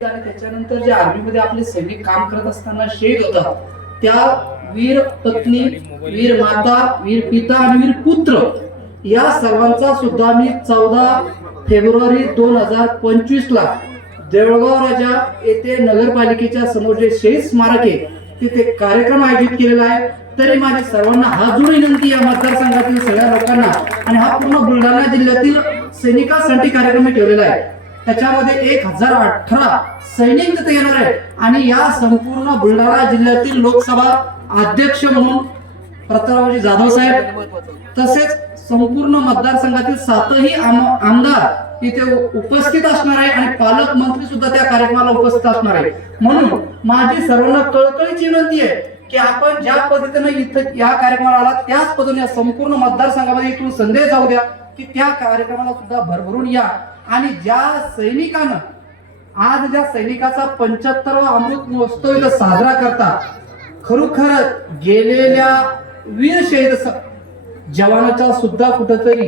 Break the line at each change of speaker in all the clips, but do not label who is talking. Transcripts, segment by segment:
आणि त्याच्यानंतर जे आर्मीमध्ये आपले सैनिक काम करत असताना शहीद होतात त्या वीर पत्नी वीर माता वीर पिता आणि वीर पुत्र या सर्वांचा सुद्धा मी चौदा फेब्रुवारी दोन हजार पंचवीस ला देवळगाव राजा येथे नगरपालिकेच्या समोर जे शहीद स्मारक आहे तिथे कार्यक्रम आयोजित केलेला आहे. तरी माझी सर्वांना हा जोडून विनंती या मतदारसंघातील सगळ्या लोकांना आणि हा पूर्ण बुलढाणा जिल्ह्यातील सैनिकांसाठी कार्यक्रम ठेवलेला आहे. त्याच्यामध्ये एक हजार अठरा सैनिक तिथे येणार आहे आणि या संपूर्ण बुलढाणा जिल्ह्यातील लोकसभा अध्यक्ष म्हणून प्रतापरावजी जाधव साहेब तसेच संपूर्ण मतदारसंघातील सातही आमदार तिथे उपस्थित असणार आहे आणि पालकमंत्री सुद्धा त्या कार्यक्रमाला उपस्थित असणार आहे. म्हणून माझी सर्वांना कळकळीची विनंती आहे की आपण ज्या पद्धतीने इथं या कार्यक्रमाला आला त्याच पद्धतीने या संपूर्ण मतदारसंघामध्ये इथून संदेश जाऊ द्या की त्या कार्यक्रमाला सुद्धा भरभरून या. आणि ज्या सैनिकानं आज ज्या सैनिकाचा पंच्याहत्तरवा अमृत महोत्सव इथं साजरा करता खरोखर गेलेल्या वीर शहीद स- जवानाचा सुद्धा कुठंतरी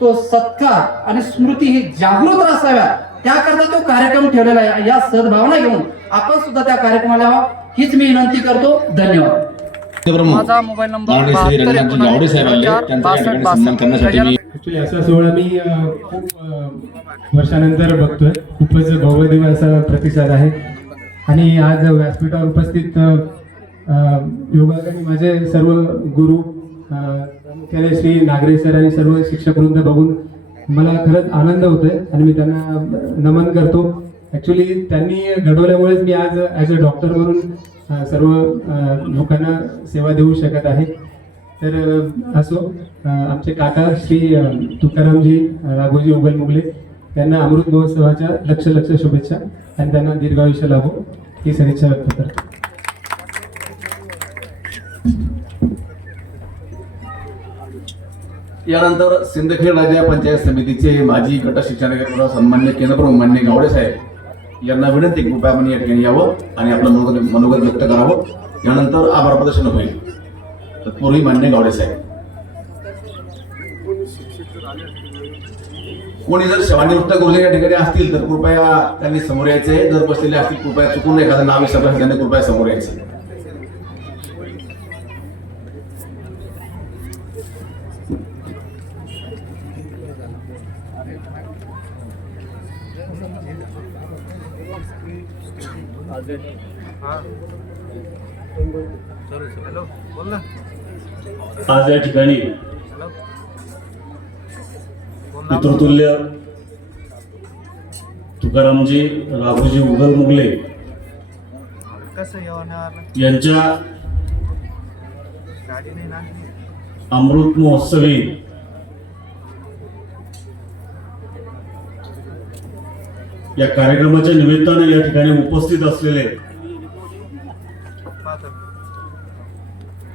तो सत्कार आणि स्मृती ही जागृत असाव्या. त्याकरता तो कार्यक्रम ठेवलेला आहे. या सद्भावना घेऊन आपण सुद्धा त्या कार्यक्रमाला हीच मी विनंती करतो.
प्रमुख
माझा मोबाईल नंबर
ॲक्च्युली
ऍक्च्युली असा सोहळा मी खूप वर्षानंतर बघतोय. खूपच भव्यदिव्य असा प्रतिसाद आहे. आणि आज व्यासपीठावर उपस्थित अ, माझे सर्व गुरु अ, प्रामुख्याने श्री नागरे सर आणि सर्व शिक्षक वृंद बघून मला खरंच आनंद होतोय आणि मी त्यांना नमन करतो. ऍक्च्युली त्यांनी घडवल्यामुळेच मी आज ॲज अ डॉक्टर म्हणून सर्व लोकांना सेवा देऊ शकत आहे. तर असो आमचे काका श्री तुकारामजी राघोजी उगल मुगले त्यांना अमृत महोत्सवाच्या लक्ष लक्ष शुभेच्छा आणि त्यांना दीर्घायुष्य लाभो. ही सदिच्छा व्यक्त करतो.
यानंतर सिंदखेड राजा पंचायत समितीचे माजी गट शिक्षण सन्मान्य केंद्रप्रमुख मान्य गावडे साहेब यांना विनंती कृपया या ठिकाणी यावं आणि आपलं मनोगत मनोगत व्यक्त करावं. यानंतर आभार प्रदर्शन होईल. तत्पूर्वी मान्य गावडे साहेब. कोणी जर सेवानिवृत्त गुरुजी या ठिकाणी असतील तर कृपया त्यांनी समोर यायचे. जर बसलेले असतील कृपया चुकून एखादं नाव विसरलं त्यांनी कृपया समोर यायचं.
आज या ठिकाणी पितृतुल्य तुकारामजी राघोजी उगल मुगले यांच्या अमृत महोत्सवी या कार्यक्रमाच्या निमित्ताने या ठिकाणी उपस्थित असलेले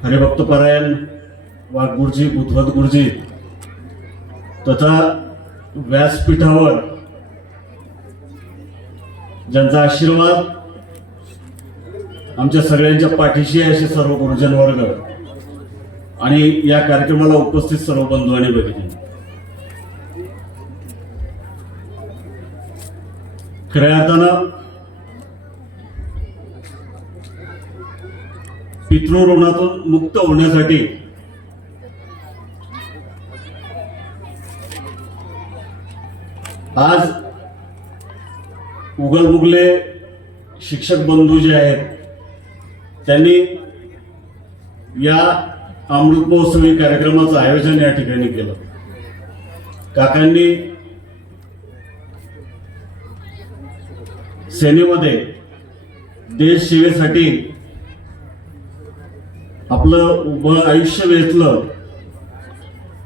हरिभक्त परायण वाघगुरुजी बुद्धवत गुरुजी. तथा व्यासपीठावर ज्यांचा आशीर्वाद आमच्या सगळ्यांच्या पाठीशी आहे असे सर्व गुरुजन वर्ग. आणि या कार्यक्रमाला उपस्थित सर्व बंधू आणि भगिनी. खऱ्या अर्थानं पितृऋणातून मुक्त होण्यासाठी आज उगलबुगले शिक्षक बंधू जे आहेत त्यांनी या अमृत महोत्सवी कार्यक्रमाचं आयोजन या ठिकाणी केलं. काकांनी सेनेमध्ये देश सेवेसाठी आपलं उभं आयुष्य वेचलं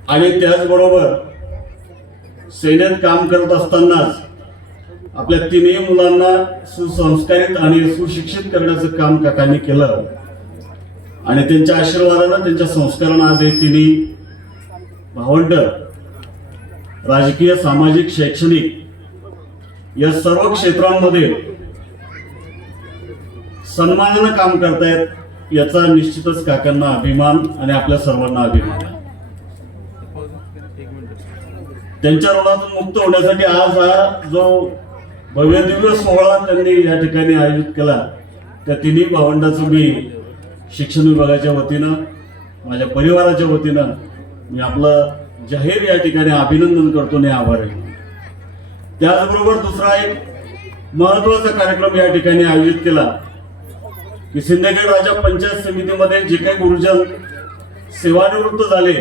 आणि त्याचबरोबर सेनेत काम करत असतानाच आपल्या तिन्ही मुलांना सुसंस्कारित आणि सुशिक्षित करण्याचं काम काकांनी केलं. आणि त्यांच्या आशीर्वादानं त्यांच्या संस्कारानं आज हे तिन्ही भावंड राजकीय सामाजिक शैक्षणिक या सर्व क्षेत्रांमध्ये सन्मानानं काम करतायत याचा निश्चितच काकांना अभिमान आणि आपल्या सर्वांना अभिमान आहे. त्यांच्या ऋणातून मुक्त होण्यासाठी आज हा जो भव्य दिव्य सोहळा त्यांनी या ठिकाणी आयोजित केला त्या तिन्ही भावंडाचं मी शिक्षण विभागाच्या वतीनं माझ्या परिवाराच्या वतीनं मी आपलं जाहीर या ठिकाणी अभिनंदन करतो आणि आभार आहे. त्याचबरोबर दुसरा एक महत्त्वाचा कार्यक्रम या ठिकाणी आयोजित केला की सिंदखेड राजा पंचायत समितीमध्ये जे काही गुरुजन सेवानिवृत्त झाले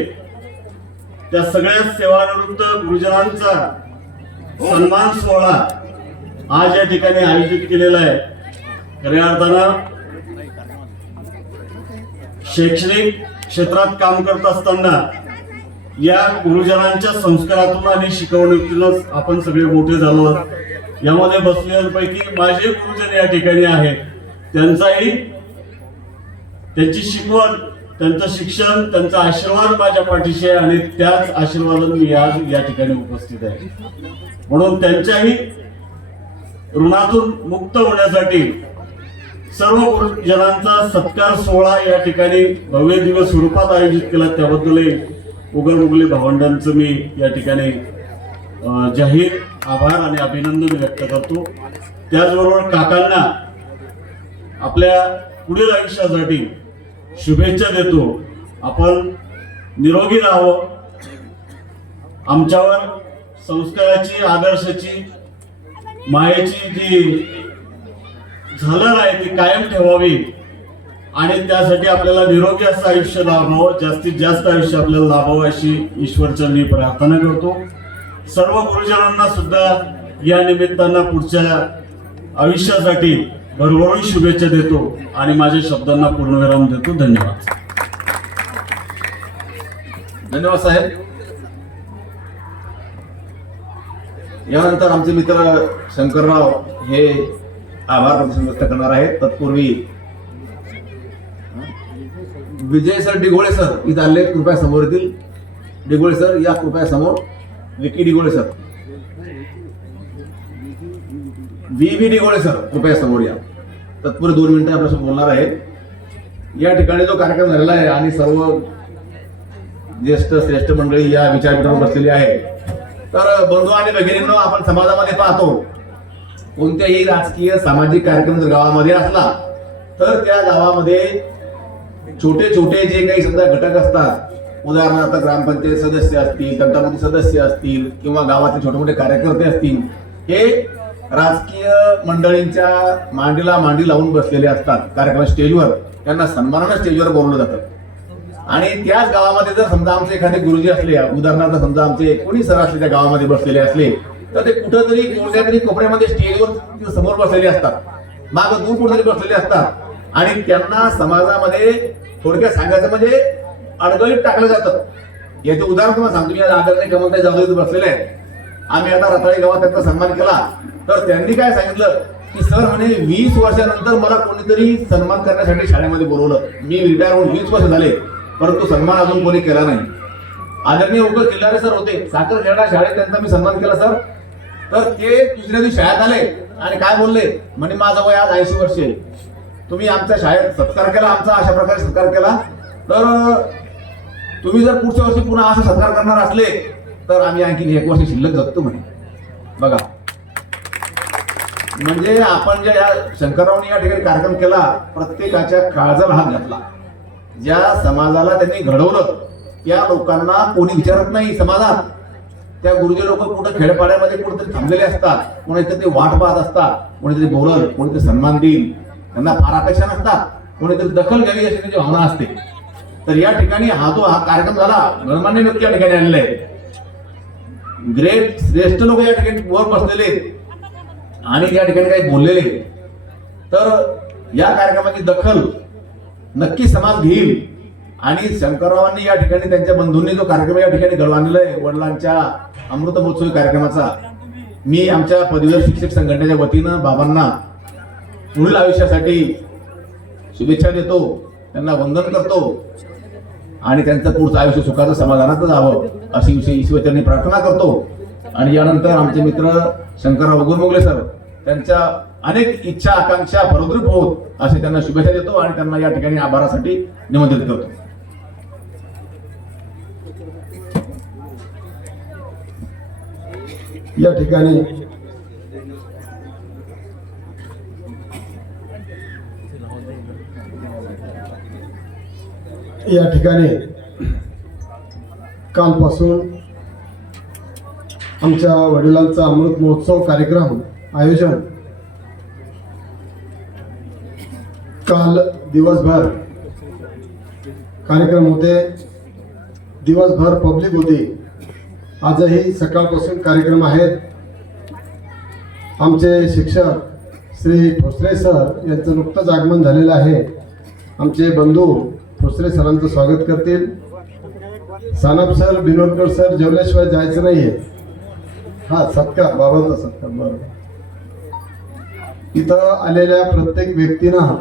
त्या सगळ्या सेवानिवृत्त गुरुजनांचा सन्मान सोहळा आज या ठिकाणी आयोजित केलेला आहे. खऱ्या अर्थानं शैक्षणिक क्षेत्रात काम करत असताना या गुरुजनांच्या संस्कारातून आणि शिकवणुकीतूनच आपण सगळे मोठे झालो यामध्ये बसलेल्यांपैकी माझे गुरुजन या ठिकाणी आहेत. त्यांचाही त्यांची शिकवण त्यांचं शिक्षण त्यांचा आशीर्वाद माझ्या पाठीशी आहे आणि त्याच आशीर्वादानं मी आज या ठिकाणी उपस्थित आहे. म्हणून त्यांच्याही ऋणातून मुक्त होण्यासाठी सर्व जनांचा सत्कार सोहळा या ठिकाणी भव्य दिवस स्वरूपात आयोजित केला. त्याबद्दलही उगल उगले भावंडांचं मी या ठिकाणी जाहीर आभार आणि अभिनंदन व्यक्त करतो. त्याचबरोबर काकांना आपल्या पुढील आयुष्यासाठी शुभेच्छा देतो. आपण निरोगी राहावं आमच्यावर संस्काराची आदर्शाची मायेची जी झालर आहे ती कायम ठेवावी. आणि त्यासाठी आपल्याला निरोगी असं आयुष्य लाभावं जास्तीत जास्त आयुष्य आपल्याला लाभावं अशी ईश्वरच्या मी प्रार्थना करतो. सर्व गुरुजनांना सुद्धा या निमित्तानं पुढच्या आयुष्यासाठी भरभरून शुभेच्छा देतो आणि माझ्या शब्दांना पूर्णविराम देतो. धन्यवाद.
धन्यवाद साहेब. यानंतर आमचे मित्र शंकरराव हे आभार प्रदर्शन व्यक्त करणार आहेत. तत्पूर्वी विजय सर डिगोळे सर इथं आले कृपया समोर येतील. डिगोळे सर या कृपया समोर. Vicky Digole sir. V V Digole sir कृपया समोर या. तत्पूर्वी दोन मिनिटं आपल्यासोबत बोलणार आहे या ठिकाणी जो कार्यक्रम झालेला आहे आणि सर्व ज्येष्ठ श्रेष्ठ मंडळी या विचारपीठावर बसलेली आहे. तर बंधू आणि भगिनींनो आपण समाजामध्ये पाहतो कोणत्याही राजकीय सामाजिक कार्यक्रम जर गावामध्ये असला तर त्या गावामध्ये छोटे छोटे जे काही सध्या घटक असतात उदाहरणार्थ ग्रामपंचायत सदस्य असतील तंटामध्ये सदस्य असतील किंवा गावातले छोटे मोठे कार्यकर्ते असतील हे राजकीय मंडळींच्या मांडीला मांडी लावून बसलेले असतात कार्यक्रम स्टेजवर त्यांना सन्मानानं स्टेजवर बोलवलं जातं. आणि त्याच गावामध्ये जर समजा आमचे एखादे गुरुजी असले उदाहरणार्थ समजा आमचे कोणी सर असले त्या गावामध्ये बसलेले असले तर ते कुठंतरी कोणत्या तरी कोपऱ्यामध्ये स्टेजवर समोर बसलेले असतात. माग दूर कुठेतरी बसलेले असतात. आणि त्यांना समाजामध्ये थोडक्यात सांगायचं म्हणजे अडगळीत टाकलं जातं. याचं उदाहरण तुम्हाला सांगतो. मी आदरणीय कमलताई जाधव बसलेले आहेत आम्ही आता रताळी गावात त्यांचा सन्मान केला. तर त्यांनी काय सांगितलं? की सर म्हणे वीस वर्षानंतर मला कोणीतरी सन्मान करण्यासाठी शाळेमध्ये बोलवलं. मी रिटायर होऊन वीस वर्ष झाले परंतु सन्मान अजून कोणी केला नाही. आदरणीय उग किल्लारे सर होते. साखर खेळा शाळेत त्यांचा मी सन्मान केला सर. तर ते दुसऱ्या दिवशी शाळेत आले आणि काय बोलले? म्हणे माझं वय आज ऐंशी वर्ष आहे. तुम्ही आमच्या शाळेत सत्कार केला आमचा अशा प्रकारे सत्कार केला. तर तुम्ही जर पुढच्या वर्षी पुन्हा असा सत्कार करणार असले तर आम्ही आणखी एक वर्ष शिल्लक जगतो म्हणे. बघा. म्हणजे आपण ज्या या शंकररावनी या ठिकाणी कार्यक्रम केला प्रत्येकाच्या काळजाला हात घातला. ज्या समाजाला त्यांनी घडवलं त्या लोकांना कोणी विचारत नाही समाजात. त्या गुरुजी लोक कुठं खेडपाड्यामध्ये कुठेतरी थांबलेले असतात कोणीतरी ते वाट पाहत असतात कोणीतरी बोलल कोणीतरी सन्मान देईल त्यांना फार अपेक्षा नसतात कोणीतरी दखल घ्यावी अशी त्यांची भावना असते. तर या ठिकाणी हा जो हा कार्यक्रम झाला गणमान्य व्यक्ती या ठिकाणी आणलाय ग्रेट श्रेष्ठ लोक या ठिकाणी वर बसलेले आणि या ठिकाणी काही बोललेले तर या कार्यक्रमाची दखल नक्की समाज घेईल. आणि शंकररावांनी या ठिकाणी त्यांच्या बंधूंनी जो कार्यक्रम या ठिकाणी घडवलेला आहे वडिलांच्या अमृत महोत्सवी कार्यक्रमाचा मी आमच्या पदवीधर शिक्षक संघटनेच्या वतीनं बाबांना पुढील आयुष्यासाठी शुभेच्छा देतो त्यांना वंदन करतो आणि त्यांचं पुढचं आयुष्य सुखाचं समाधानाचं जावं अशी विषय त्यांनी प्रार्थना करतो. आणि यानंतर आमचे मित्र शंकरराव गोरमोगले सर त्यांच्या अनेक इच्छा आकांक्षा फलद्रूप होत असे त्यांना शुभेच्छा देतो आणि त्यांना या ठिकाणी आभारासाठी निमंत्रित करतो.
या ठिकाणी या ठिकाणी कालपासून आमच्या वडिलांचा अमृत महोत्सव कार्यक्रम आयोजन. काल दिवसभर कार्यक्रम होते. दिवसभर पब्लिक होती. आजही सकाळपासून कार्यक्रम आहेत. आमचे शिक्षक श्री भोसरे सर यांचं नुकतंच आगमन झालेलं आहे. आमचे बंधू भोसरे सरांचं स्वागत करतील. सानप सर बिनोडकर सर जेवल्याशिवाय जायचं नाहीये. हा सत्कार बाबांचा सत्कार बरोबर. इथं आलेल्या प्रत्येक व्यक्तीनं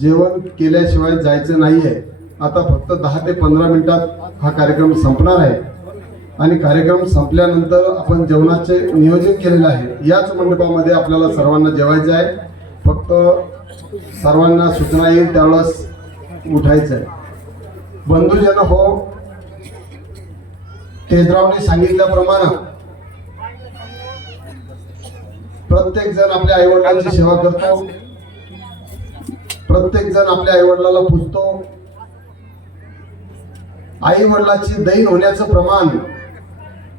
जेवण केल्याशिवाय जायचं नाहीये. आता फक्त दहा ते पंधरा मिनिटात हा कार्यक्रम संपणार आहे. आणि कार्यक्रम संपल्यानंतर आपण जेवणाचे नियोजन केलेलं आहे. याच मंडपामध्ये आपल्याला सर्वांना जेवायचं आहे. फक्त सर्वांना सूचना येईल त्यावेळेस उठायचं आहे. बंधुजन हो तेजरावने सांगितल्याप्रमाणे प्रत्येक जण आपल्या आईवडिलांची सेवा करतो. प्रत्येक जण आपल्या आईवडिलाला पुजतो. आई वडिलाची दैन होण्याचं प्रमाण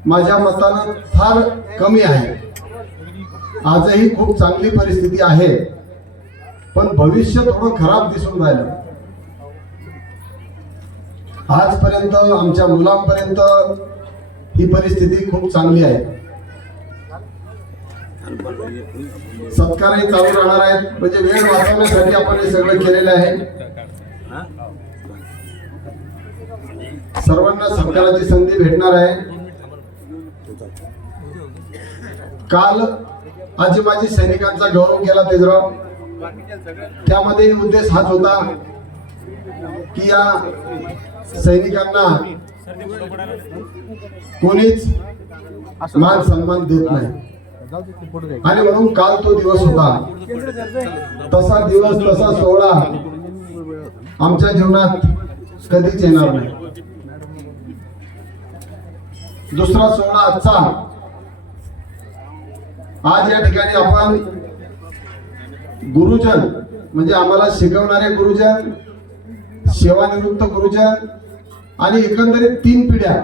माझ्या मतानं फार कमी आहे. आजही खूप चांगली परिस्थिती आहे. पण भविष्य थोडं खराब दिसून राहिलं. आजपर्यंत आमच्या मुलांपर्यंत ही परिस्थिती खूप चांगली आहे. सत्कारही चालू राहणार आहेत. म्हणजे वेळ वाचवण्यासाठी आपण हे सगळं केलेलं आहे. सर्वांना सत्काराची संधी भेटणार आहे. काल आजी माजी सैनिकांचा गौरव केला तेजराव. त्यामध्ये उद्देश हाच होता की या सैनिकांना कोणीच मान सन्मान देत नाही. आणि म्हणून काल तो दिवस होता. तसा दिवस तसा सोहळा आमच्या जीवनात कधीच येणार नाही. दुसरा सोहळा आजचा. आज या ठिकाणी आपण गुरुजन म्हणजे आम्हाला शिकवणारे गुरुजन सेवानिवृत्त गुरुजन आणि एकंदरीत तीन पिढ्या.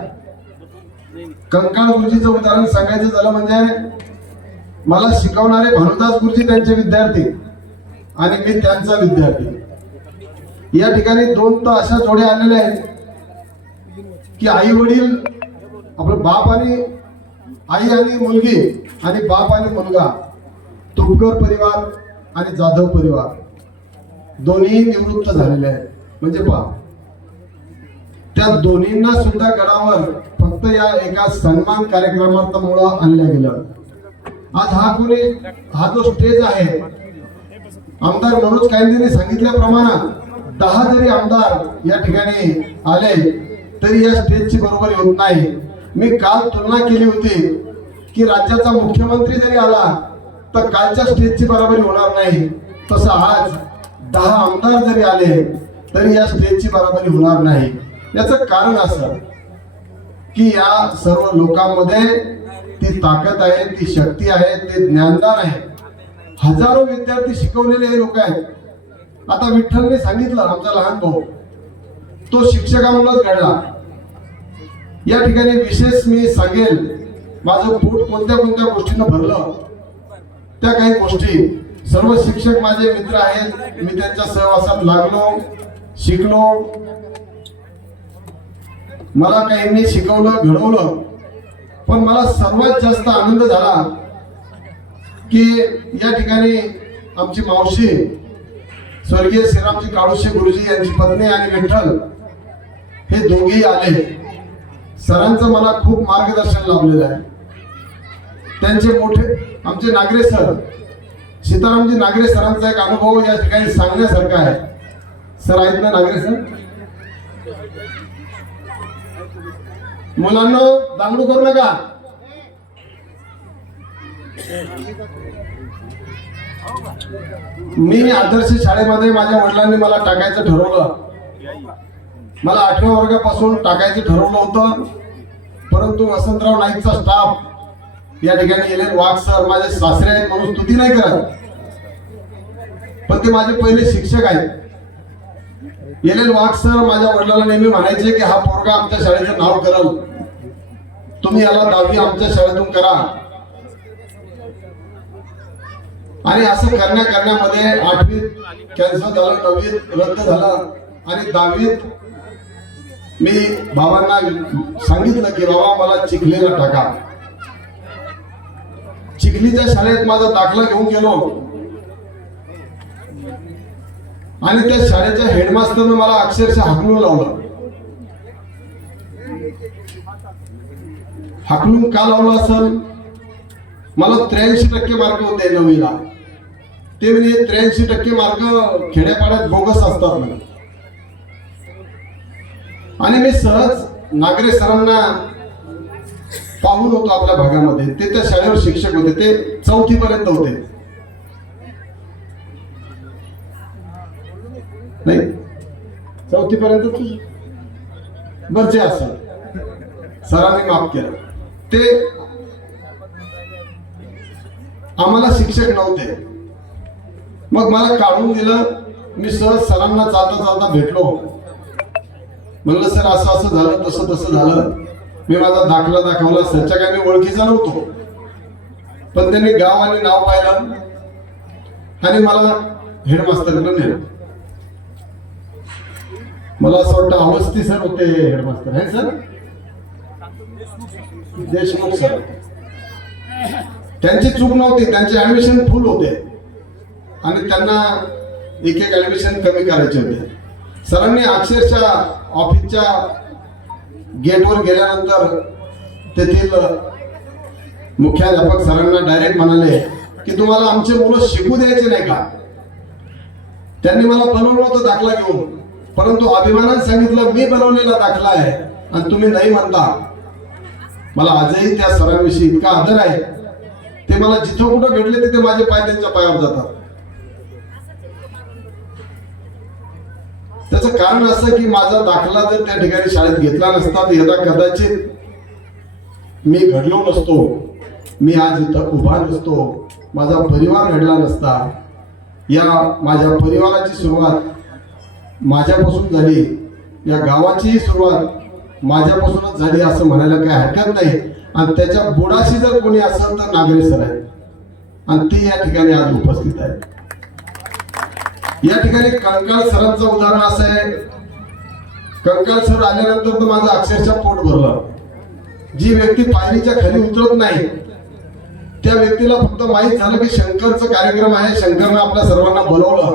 कंकाळ गुरुजीचं उदाहरण सांगायचं झालं म्हणजे मला शिकवणारे भानुदास गुरुजी त्यांचे विद्यार्थी आणि मी त्यांचा विद्यार्थी. या ठिकाणी दोन तर अशा जोड्या आलेल्या आहेत की आई वडील आपलं बाप आणि आई आणि मुलगी आणि बाप आणि मुलगा तुपकर परिवार आणि जाधव परिवार. दोन्ही निवृत्त झालेले आहेत. म्हणजे पहा त्या दोन्हींना सुद्धा गडावर फक्त या एका सन्मान कार्यक्रमामुळं आणलं गेलं. आज हा कोणी हा जो स्टेज आहे आमदार मनोज कायंदेने सांगितल्याप्रमाणे दहा जरी आमदार या ठिकाणी आले तरी या स्टेजची बरोबरी होत नाही. मी काल तुलना केली होती की राज्याचा मुख्यमंत्री जरी आला तर कालच्या स्टेजची बराबरी होणार नाही. तसं आज दहा आमदार जरी आले तरी या स्टेजची बराबरी होणार नाही. याचं कारण असं की या सर्व लोकांमध्ये ती ताकद आहे ती शक्ती आहे ते ज्ञानदान आहे. हजारो विद्यार्थी शिकवलेले हे लोक आहेत. आता विठ्ठलने सांगितलं आमचा लहान भाऊ तो शिक्षकामुळेच घडला. या ठिकाणी विशेष मी सांगेल माझं पोट कोणत्या कोणत्या गोष्टीनं भरलं त्या काही गोष्टी. सर्व शिक्षक माझे मित्र आहेत मी त्यांच्या सहवासात लागलो शिकलो मला काहींनी शिकवलं घडवलं. पण मला सर्वात जास्त आनंद झाला की या ठिकाणी आमची मावशी स्वर्गीय श्रीरामजी काळोशे गुरुजी यांची पत्नी आणि विठ्ठल हे दोघेही आले. सरांचं मला खूप मार्गदर्शन लाभलेलं आहे. त्यांचे मोठे आमचे नागरे सर सीतारामजी नागरे सरांचा एक अनुभव या ठिकाणी सांगण्यासारखा आहे. सर आहेत ना नागरे सर? मुलांना दांगडू करू नका. मी आदर्श शाळेमध्ये माझ्या वडिलांनी मला टाकायचं ठरवलं. मला आठव्या वर्गापासून टाकायचं ठरवलं होतं. परंतु वसंतराव नाईकचा स्टाफ या ठिकाणी गेले वाघ सर माझे सासरे आहेत म्हणून स्तुती नाही करत. पण ते माझे पहिले शिक्षक आहेत. एल एल वाघ सर माझ्या वडिलांना नेहमी म्हणायचे की हा पोरगा आमच्या शाळेचं नाव करल. तुम्ही याला दहावी आमच्या शाळेतून करा. आणि असं करण्या करण्यामध्ये आठवीत कॅन्सर झाला नववीत रद्द झाला. आणि दहावीत मी बाबांना सांगितलं की बाबा मला चिखलीला टाका. चिखलीच्या शाळेत माझा दाखला घेऊन गेलो. आणि त्या शाळेच्या हेडमास्टरनं मला अक्षरशः हाकलून लावलं. हाकलून का लावलं असेल? मला त्र्याऐंशी टक्के मार्क होते नववीला. ते म्हणजे त्र्याऐंशी टक्के मार्क खेड्यापाड्यात बोगस असतात म्हणे. आणि मी सहज नागरे सरांना पाहून होतो आपल्या भागामध्ये. ते त्या शाळेवर शिक्षक होते. ते चौथी पर्यंत होते. नाही. चौथी पर्यंत बरचे असेल. सरांनी माफ केलं. ते आम्हाला शिक्षक नव्हते. मग मला काढून दिलं. मी सहज सरांना चालता चालता भेटलो. म्हणलं सर असं असं झालं तसं तसं झालं. मी माझा दाखला दाखवला. सरच्या काही मी ओळखीचा नव्हतो. पण त्यांनी गाव आणि नाव पाहिलं. आणि मला हेडमास्टरकडे नेलं. मला असं वाटतं अवस्थी सर होते हेडमास्टर आहे सर? देशमुख सर त्यांची चूक नव्हती त्यांचे ऍडमिशन फुल होते. आणि त्यांना एक एक ऍडमिशन कमी करायचे होते. सरांनी अक्षरशः ऑफिसच्या गेटवर गेल्यानंतर तेथील मुख्याध्यापक सरांना डायरेक्ट म्हणाले की तुम्हाला आमचे मुलं शिकू द्यायचे नाही का? त्यांनी मला बनवलं होतं दाखला घेऊन. परंतु अभिमानाने सांगितलं मी बनवलेला दाखला आहे आणि तुम्ही नाही म्हणता. मला आजही त्या सरांविषयी इतका आदर आहे. ते मला जिथं कुठं भेटले तिथे माझे पाय त्यांच्या पायावर जातात. त्याचं कारण असं की माझा दाखला जर त्या ठिकाणी शाळेत घेतला नसता तर यदा कदाचित मी घडलो नसतो. मी आज इथं उभा नसतो. माझा परिवार घडला नसता. या माझ्या परिवाराची सुरुवात माझ्यापासून झाली. या गावाचीही सुरुवात माझ्यापासूनच झाली असं म्हणायला काही हरकत नाही. आणि त्याच्या बुडाशी जर कोणी असेल तर नागरे सर आहे आणि ते या ठिकाणी आज उपस्थित आहेत. या ठिकाणी कंकाळ सरांचं उदाहरण असं आहे. कंकाळ सर आल्यानंतर तर माझं अक्षरशः पोट भरलं. जी व्यक्ती पायरीच्या खाली उतरत नाही त्या व्यक्तीला फक्त माहीत झालं की शंकरचं कार्यक्रम आहे. शंकरनं आपल्या सर्वांना बोलवलं.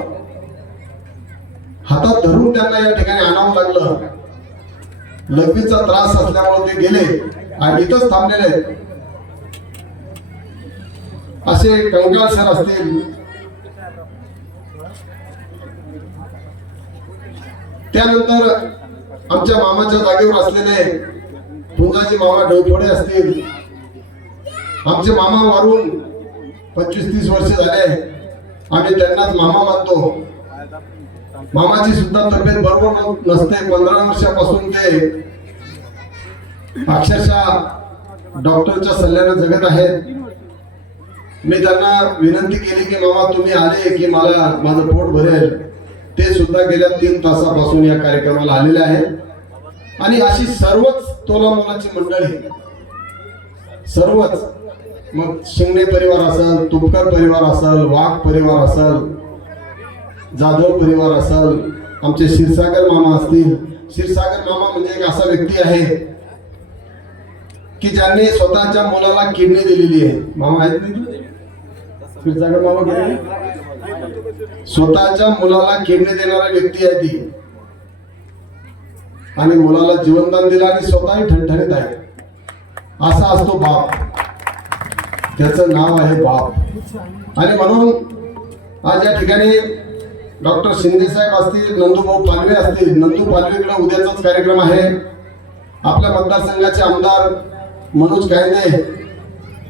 हातात धरून त्यांना या ठिकाणी आणावं लागलं. लघवीचा त्रास असल्यामुळे ते गेले आणि इथंच थांबलेले असे कंकाळ सर असतील. त्यानंतर आमच्या मामाच्या जागेवर असलेले पुंजाजी मामा डोफोडे असतील. आमचे मामा वारून पंचवीस तीस वर्ष झाले. आम्ही त्यांनाच मामा मानतो. मामाची सुद्धा तब्येत बरोबर नसते. पंधरा वर्षापासून ते अक्षरशः डॉक्टरच्या सल्ल्याने जगत आहेत. मी त्यांना विनंती केली की मामा तुम्ही आले की मला माझं पोट भरेल. ते सुद्धा गेल्या तीन तासापासून या कार्यक्रमाला आलेले आहेत. आणि अशी सर्वच तोलामोलाची मंडळी सर्वच. मग शिंगणे परिवार असेल तुपकर परिवार असेल वाघ परिवार असेल जाधव परिवार असेल आमचे क्षीरसागर मामा असतील. क्षीरसागर मामा म्हणजे एक असा व्यक्ती आहे की ज्यांनी स्वतःच्या मुलाला किडनी दिलेली आहे. मामा आहेत क्षीरसागर मामा स्वतःच्या मुलाला किडनी देणारा व्यक्ती आहे ती. आणि मुलाला जीवनदान दिलं आणि स्वतःही ठणठणीत आहे. असा असतो बाप. त्याचं नाव आहे बाप. आणि म्हणून आज या ठिकाणी डॉक्टर शिंदे साहेब असतील नंदूभाऊ पालवे असतील नंदू पालवेकडे उद्याचाच कार्यक्रम आहे. आपल्या मतदारसंघाचे आमदार मनोज कायदे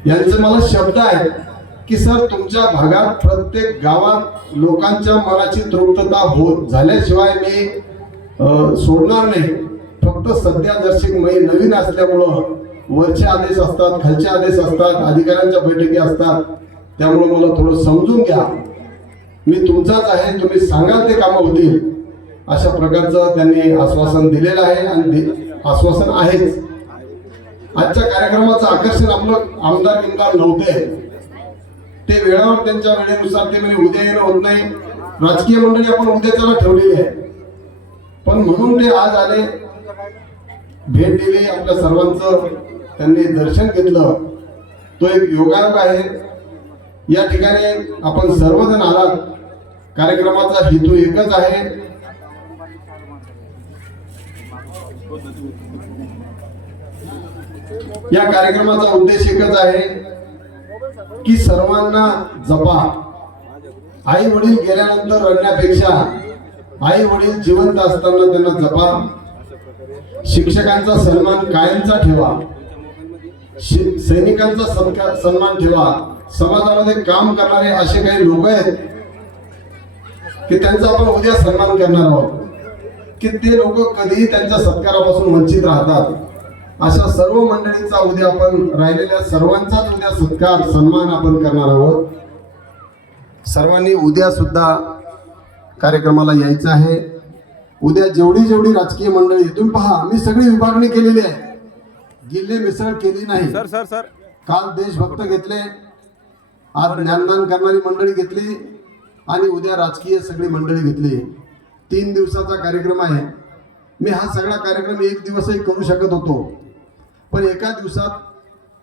यांचे मला शब्द आहेत की सर तुमच्या भागात प्रत्येक गावात लोकांच्या मनाची तृप्तता होत झाल्याशिवाय मी सोडणार नाही. फक्त सध्या दर्शक मै नवीन असल्यामुळं वरचे आदेश असतात खालचे आदेश असतात अधिकाऱ्यांच्या बैठकी असतात त्यामुळे मला थोडं समजून घ्या. मी तुमचाच आहे तुम्ही सांगाल ते कामं होतील. अशा प्रकारचं त्यांनी आश्वासन दिलेलं आहे आणि आश्वासन आहेच. आजच्या कार्यक्रमाचं आकर्षण आपलं आमदार बिमदार नव्हते. ते वेळावर त्यांच्या वेळेनुसार ते म्हणजे उद्या येणं होत नाही. राजकीय मंडळी आपण उद्याच्याला ठेवलेली आहे. पण म्हणून ते आज आले भेट दिली आपल्या सर्वांचं त्यांनी दर्शन घेतलं. तो एक योगायोग आहे. या ठिकाणी आपण सर्वजण आलात. कार्यक्रमाचा हेतू एकच आहे. या कार्यक्रमाचा उद्देश एकच आहे की सर्वांना जपा. आई वडील गेल्यानंतर रडण्यापेक्षा आई वडील जिवंत असताना त्यांना जपा. शिक्षकांचा सन्मान कायमचा ठेवा. सैनिकांचा सन्मान ठेवा. समाजामध्ये काम करणारे असे काही लोक आहेत की त्यांचा आपण उद्या सन्मान करणार आहोत. की ते लोक कधीही त्यांच्या सत्कारापासून वंचित राहतात. अशा सर्व मंडळींचा उद्या आपण राहिलेल्या सर्वांचाच उद्या सत्कार सन्मान आपण करणार आहोत. सर्वांनी उद्या सुद्धा कार्यक्रमाला यायचं आहे. उद्या जेवढी जेवढी राजकीय मंडळी तुम्ही पहा मी सगळी विभागणी केलेली आहे. गिल्ले मिसळ केली नाही.
Sir sir sir.
काल देशभक्त घेतले. आज ज्ञानदान करणारी मंडळी घेतली. आणि उद्या राजकीय सगळी मंडळी घेतली. तीन दिवसाचा कार्यक्रम आहे. मी हा सगळा कार्यक्रम एक दिवसही करू शकत होतो. पण एका दिवसात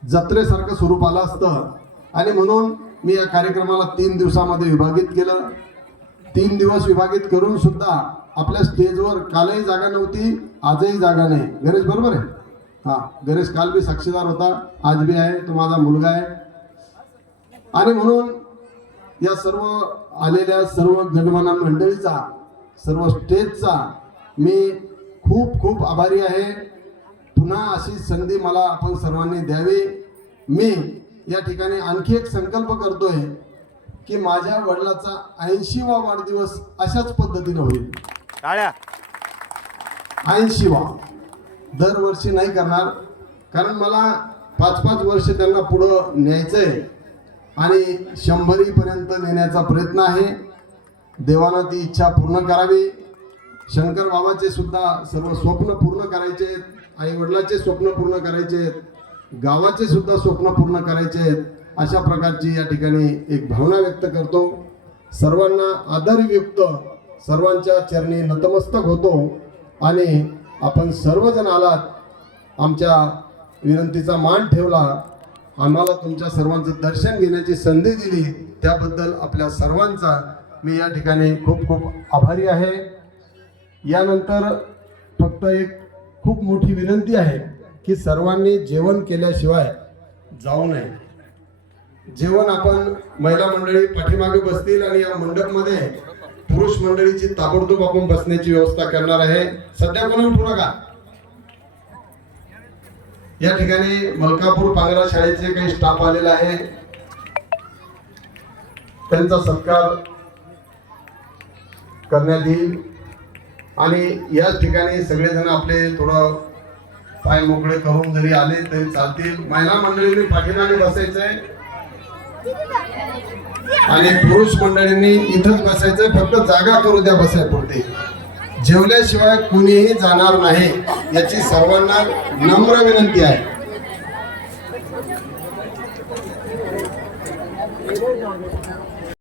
जत्रेसारखं स्वरूप आलं असतं. आणि म्हणून मी या कार्यक्रमाला तीन दिवसामध्ये विभागित केलं. तीन दिवस विभागित करून सुद्धा आपल्या स्टेजवर कालही जागा नव्हती आजही जागा नाही. गणेश बरोबर आहे? हा गणेश काल बी साक्षीदार होता. आज बी आहे. तो माझा मुलगा आहे. आणि म्हणून या सर्व आलेल्या सर्व गणमाना मंडळीचा सर्व स्टेजचा मी खूप खूप आभारी आहे. पुन्हा अशी संधी मला आपण सर्वांनी द्यावी. मी या ठिकाणी आणखी एक संकल्प करतोय की माझ्या वडिलाचा ऐंशीवा वाढदिवस अशाच पद्धतीने होईल.
टाळ्या.
ऐंशीवा. दरवर्षी नाही करणार. कारण मला पाच पाच वर्ष त्यांना पुढं न्यायचंय. आणि शंभरीपर्यंत नेण्याचा प्रयत्न आहे. देवानं ती इच्छा पूर्ण करावी. शंकर बाबाचे सुद्धा सर्व स्वप्न पूर्ण करायचे आहेत. आई वडिलाचे स्वप्न पूर्ण करायचे आहेत. गावाचे सुद्धा स्वप्न पूर्ण करायचे आहेत. अशा प्रकारची या ठिकाणी एक भावना व्यक्त करतो. सर्वांना आदरयुक्त सर्वांच्या चरणी नतमस्तक होतो. आणि आपण सर्वजण आलात. आमच्या विनंतीचा मान ठेवला. आम्हाला तुमच्या सर्वांचं दर्शन घेण्याची संधी दिली. त्याबद्दल आपल्या सर्वांचा मी या ठिकाणी खूप खूप आभारी आहे. यानंतर फक्त एक खूप मोठी विनंती आहे की सर्वांनी जेवण केल्याशिवाय जाऊ नये. जेवण आपण महिला मंडळी पाठीमागे बसतील आणि या मंडपमध्ये पुरुष मंडळीची ताबडतोब आपण बसण्याची व्यवस्था करणार आहे. सध्या कोणी उठू नका? या ठिकाणी मलकापूर पांगरा शाळेचे काही स्टाफ आलेला आहे त्यांचा सत्कार करण्यात येईल. आणि याच ठिकाणी सगळेजण आपले थोडं पाय मोकळे करून जरी आले तरी चालतील. महिला मंडळींनी पाठीमागे बसायचंय. आणि पुरुष मंडळींनी इथंच बसायचंय. फक्त जागा करू द्या बसायपुरते. जेवल्याशिवाय कुणीही जाणार नाही याची सर्वांना नम्र विनंती आहे.